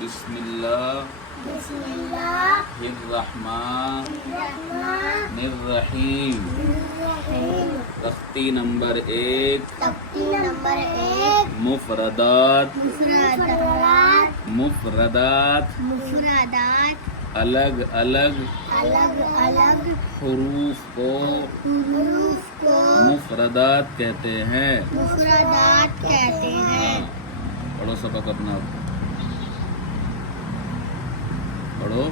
بسم اللہ الرحمن الرحیم. تختی نمبر 1 مفردات الگ الگ حروف کو مفردات کہتے ہیں. پڑھو سبق اپنا، پڑھو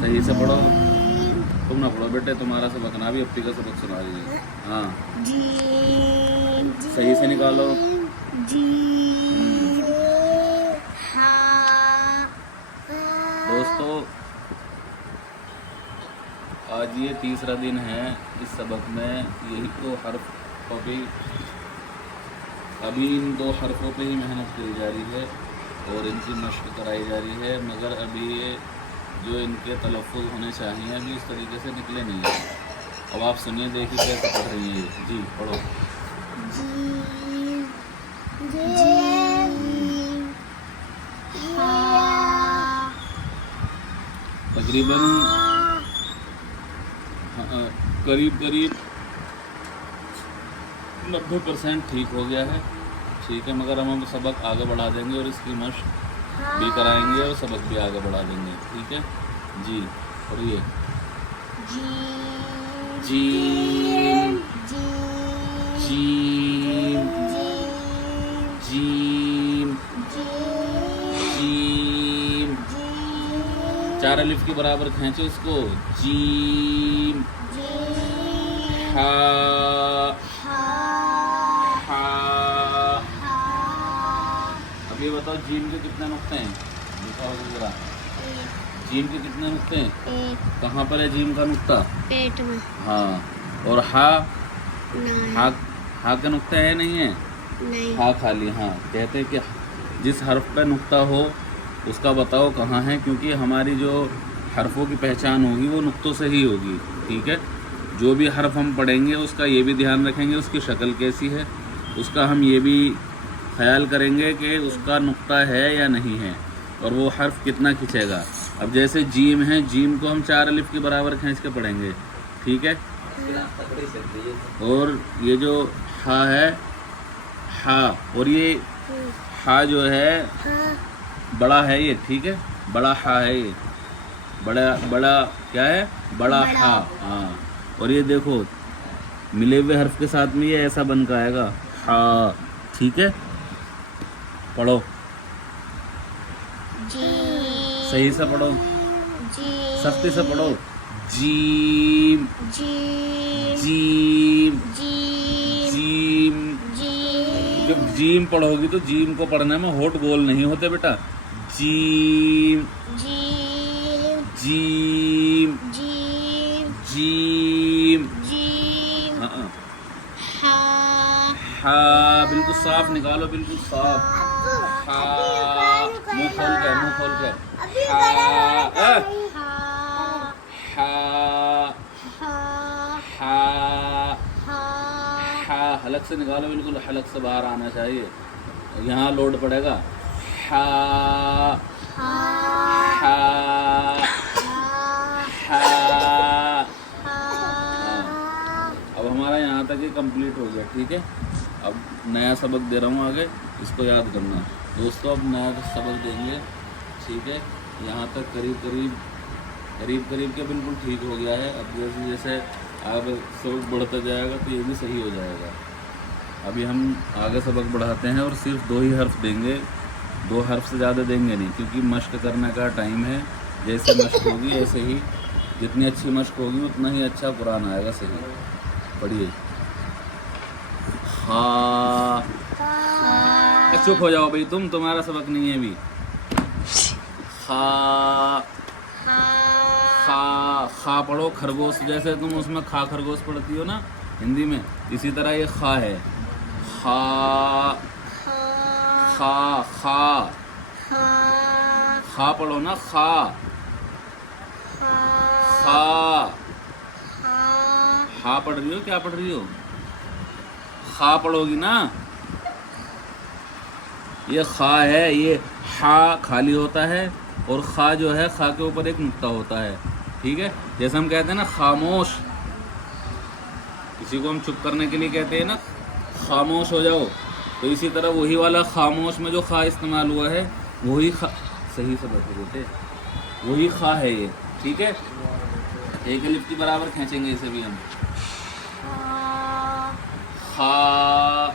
صحیح سے پڑھو. تم نہ پڑھو بیٹے، تمہارا سبق نہ بھی اپی کا سبق سنا دیجیے. ہاں صحیح سے نکالو. دوستو آج یہ تیسرا دن ہے اس سبق میں. یہی تو حرف کو بھی ابھی ان 2 حرفوں پہ ہی محنت کری جا رہی ہے اور ان کی مشق کرائی جا رہی ہے، مگر ابھی یہ جو ان کے تلفظ ہونے چاہیے ابھی اس طریقے سے نکلے نہیں ہیں. اب آپ سنیے، دیکھیے کیسے پڑھ رہی ہیں. جی پڑھو. تقریباً قریب 90% ٹھیک ہو گیا ہے. ٹھیک ہے، مگر ہم سبق آگے بڑھا دیں گے اور اس کی مشق بھی کرائیں گے اور سبق بھی آگے بڑھا دیں گے. ٹھیک ہے جی پڑھیے. جیم جیم جیم جیم 4 الف کے برابر کھینچو اس کو. جیم ہا ہا. اب یہ بتاؤ جیم کے کتنے نقطے ہیں؟ دکھاؤ ذرا. جیم کے کتنے نقطے ہیں؟ کہاں پر ہے جیم کا نقطہ؟ پیٹ میں. ہاں. اور ہا کا نقطہ ہے نہیں ہے؟ ہا خالی. ہاں کہتے ہیں کہ جس حرف پہ نقطہ ہو اس کا بتاؤ کہاں ہے، کیونکہ ہماری جو حرفوں کی پہچان ہوگی وہ نقطوں سے ہی ہوگی. ٹھیک ہے، جو بھی حرف ہم پڑھیں گے اس کا یہ بھی دھیان رکھیں گے اس کی شکل کیسی ہے، اس کا ہم یہ بھی خیال کریں گے کہ اس کا نقطہ ہے یا نہیں ہے اور وہ حرف کتنا کھنچے گا. اب جیسے جیم ہے، جیم کو ہم 4 الف کے برابر کھینچ کے پڑھیں گے. ٹھیک ہے، اور یہ جو ہا ہے ہا، اور یہ ہا جو ہے بڑا ہے یہ. ٹھیک ہے، بڑا ہا ہے یہ. بڑا کیا ہے؟ بڑا ہا. ہاں. اور یہ دیکھو ملے ہوئے حرف کے ساتھ میں یہ ایسا بن کے آئے گا ہا. ٹھیک ہے، پڑھو صحیح سے پڑھو، سختی سے پڑھو. جیم جیم جیم. جب جیم پڑھو گی تو جیم کو پڑھنے میں ہونٹ گول نہیں ہوتے بیٹا. جیم جیم جیم. ہاں بالکل صاف نکالو، بالکل صاف. ہاں منہ کھول کے، منہ کھول کے. ہاں ہاں ہاں. حلق سے نکالو، بالکل حلق سے باہر آنا چاہیے. یہاں لوڈ پڑے گا. ہاں ہاں ہاں. اب ہمارا یہاں تک ہی کمپلیٹ ہو گیا. ٹھیک ہے، اب نیا سبق دے رہا ہوں آگے، اس کو یاد کرنا. دوستو اب نیا سبق دیں گے. ٹھیک ہے، یہاں تک قریب کے بالکل ٹھیک ہو گیا ہے. اب جیسے اب سبق بڑھتا جائے گا تو یہ بھی صحیح ہو جائے گا. ابھی ہم آگے سبق بڑھاتے ہیں اور صرف 2 ہی حرف دیں گے، 2 حرف سے زیادہ دیں گے نہیں، کیونکہ مشق کرنے کا ٹائم ہے. جیسے مشق ہوگی ایسے ہی، جتنی اچھی مشق ہوگی اتنا ہی اچھا قرآن آئے گا. صحیح پڑھیے. ہاں. چپ ہو جاؤ بھائی، تمہارا سبق نہیں ہے ابھی. ہاں خا. خا پڑھو خرگوش، جیسے تم اس میں کھا خرگوش پڑھتی ہو نا ہندی میں، اسی طرح یہ خا ہے. خا خا خا. خا پڑھو نا. خا خا. ہا پڑھ رہی ہو؟ کیا پڑھ رہی ہو؟ خا پڑھو گی نا. یہ خا ہے، یہ ہا خالی ہوتا ہے، اور خا جو ہے خا کے اوپر ایک نقطہ ہوتا ہے، ٹھیک ہے. جیسے ہم کہتے ہیں نا خاموش، کسی کو ہم چپ کرنے کے لیے کہتے ہیں نا خاموش ہو جاؤ، تو اسی طرح وہی والا خاموش میں جو خا استعمال ہوا ہے وہی خا، صحیح سے بیٹھے بیٹے، وہی خا ہے یہ، ٹھیک ہے. ایک الف کی برابر کھینچیں گے اسے بھی ہم. خا،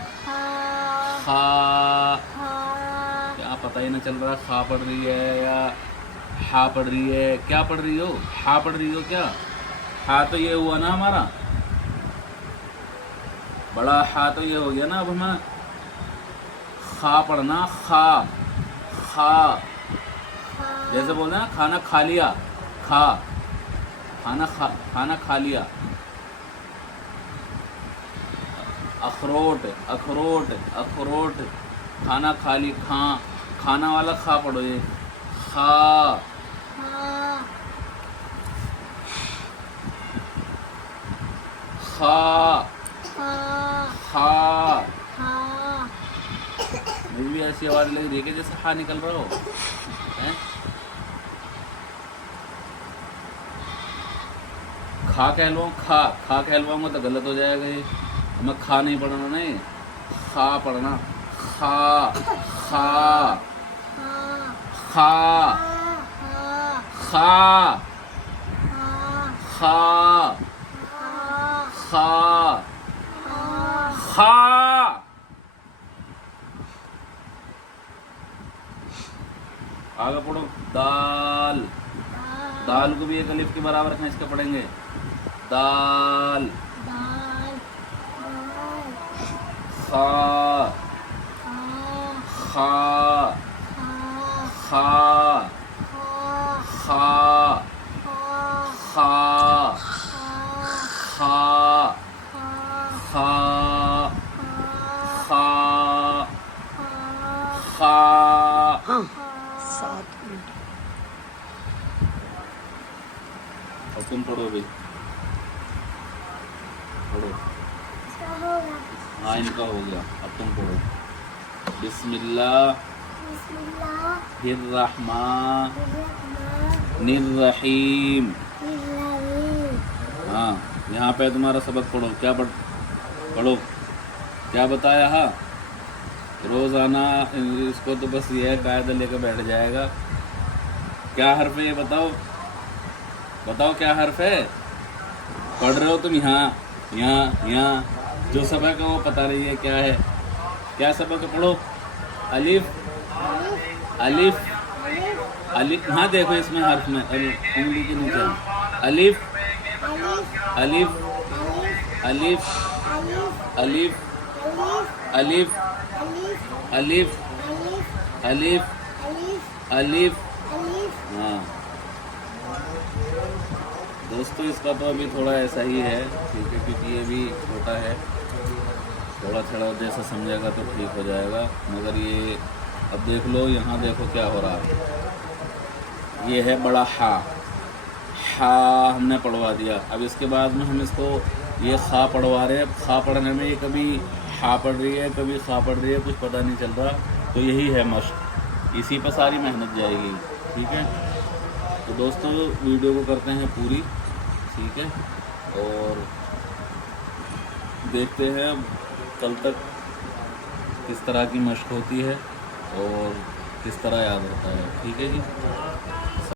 خا، کیا پتہ ہی نہ چل رہا خا پڑھ رہی ہے یا ہا پڑھ رہی ہے. کیا پڑھ رہی ہو؟ ہا پڑھ رہی ہو کیا؟ ہا تو یہ ہوا نا ہمارا بڑا ہا، تو یہ ہو گیا نا. اب ہمیں خا پڑھنا، خا، خا، جیسے بولتے ہیں نا کھانا کھا لیا، کھا، کھانا کھا لیا. اخروٹ، اخروٹ، اخروٹ، کھانا کھا لی، کھانا والا کھا پڑھو یہ خا. خا، خا، مجھے بھی ایسی آواز لگ رہی ہے کہ جیسے خا نکل رہا ہو. کھا کہہ لو، کھا کہلواؤں گا تو غلط ہو جائے گا. یہ ہمیں کھا نہیں پڑھنا، نہیں خا پڑھنا. خا، خا، خا، خا، خا، خا، خا. آگے پڑھو دال. دال کو بھی ایک الف کے برابر کھینچ کے پڑھیں گے. دال. خا، خا، خا، خا، خا، خا، خا، خا، خا. اور تم پڑھو بھی، پڑھو. ہاں ان کا ہو گیا، اب تم پڑھو. بسم اللہ الرحمن الرحیم. ہاں یہاں پہ تمہارا سبق پڑھو. کیا پڑھو، کیا بتایا؟ ہاں روزانہ اس کو تو بس یہ ہے قاعدہ لے کے بیٹھ جائے گا. کیا حرف ہے یہ بتاؤ، بتاؤ کیا حرف ہے؟ پڑھ رہے ہو تم یہاں، یہاں جو سبق ہے وہ پتہ نہیں ہے کیا ہے. کیا سبق ہے؟ پڑھو. الف، الف، الف. ہاں دیکھو اس میں حرف میں انگلی کے نیچے الف، الف، الف، الف، الف، الف، الف، الف. ہاں دوستو اس کا تو ابھی تھوڑا ایسا ہی ہے، ٹھیک ہے، کیونکہ یہ بھی چھوٹا ہے. تھوڑا تھوڑا جیسا سمجھے گا تو ٹھیک ہو جائے گا. مگر یہ اب دیکھ لو یہاں، دیکھو کیا ہو رہا ہے. یہ ہے بڑا ہا، ہا ہم نے پڑھوا دیا. اب اس کے بعد میں ہم اس کو یہ خا پڑھوا رہے ہیں. خا پڑھنے میں یہ کبھی ہا پڑھ رہی ہے، کبھی خا پڑھ رہی ہے، کچھ پتہ نہیں چل رہا. تو یہی ہے مشق، اسی پہ ساری محنت جائے گی. ٹھیک ہے، تو دوستوں ویڈیو کو کرتے ہیں پوری، ٹھیک ہے، اور دیکھتے ہیں کل تک کس طرح کی مشق ہوتی ہے اور کس طرح یاد ہوتا ہے. ٹھیک ہے جی.